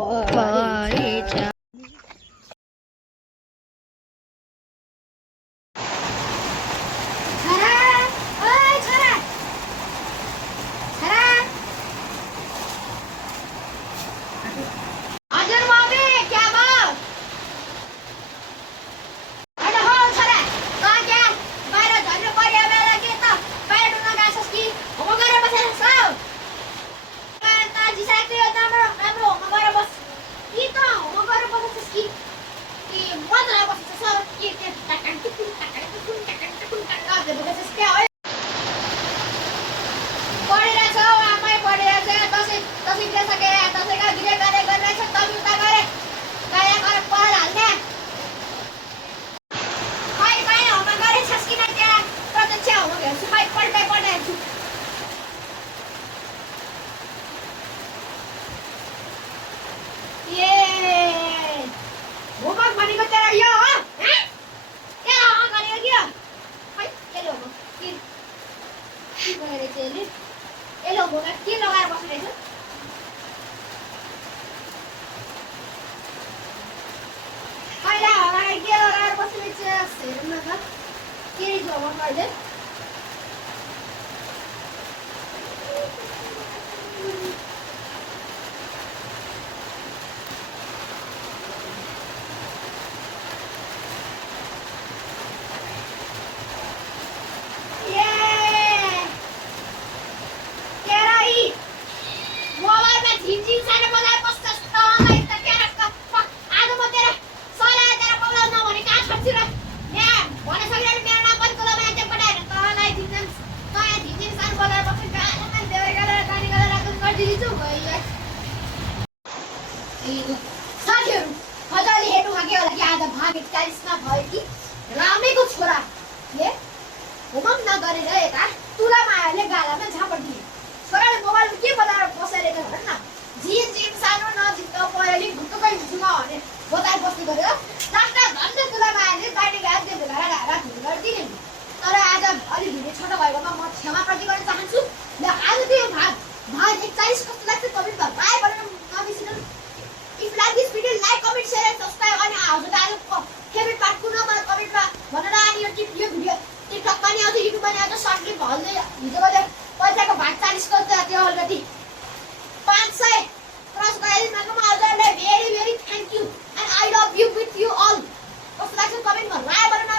परिचय रामेको छोराले होमवर्क नगरेर यता तुलामायाले गालामा झापड दिए। छोराले मोबाइलमा के बनाएर बसाइरहेको भन न। जिन सानो नजिक परेली भुटुकै हुँछुमा भने बताइ बस्नु गर्यो। लास्टमा झन्डै तुलामायाले गाडी गाडी भेला गरिदिने। तर आज अलि ढिलो छोटो भएकोमा म क्षमा प्रति गर्न चाहन्छु। ल आज त्यो भाग 41 कस्तो लाग्छ कमेन्टमा बाइ भनेर नबिर्सिनु। If like this video like comment share and subscribe अनि हजुरले आज फेभरेट पार्ट कुन मलाई कमेन्टमा भनेर अनि यो भिडियो टिकटकमा नि आउँछ युट्युबमा नि आउँछ सर्ट क्लिप हल्दै हिजो मैले पैसाको भाग 40 को त्यो अलरेडी 500 क्रस गरिदिनुमा हजुरलाई very very thank you and I love you with you all. कस्तो लाग्छ कमेन्टमा लाइक गरेर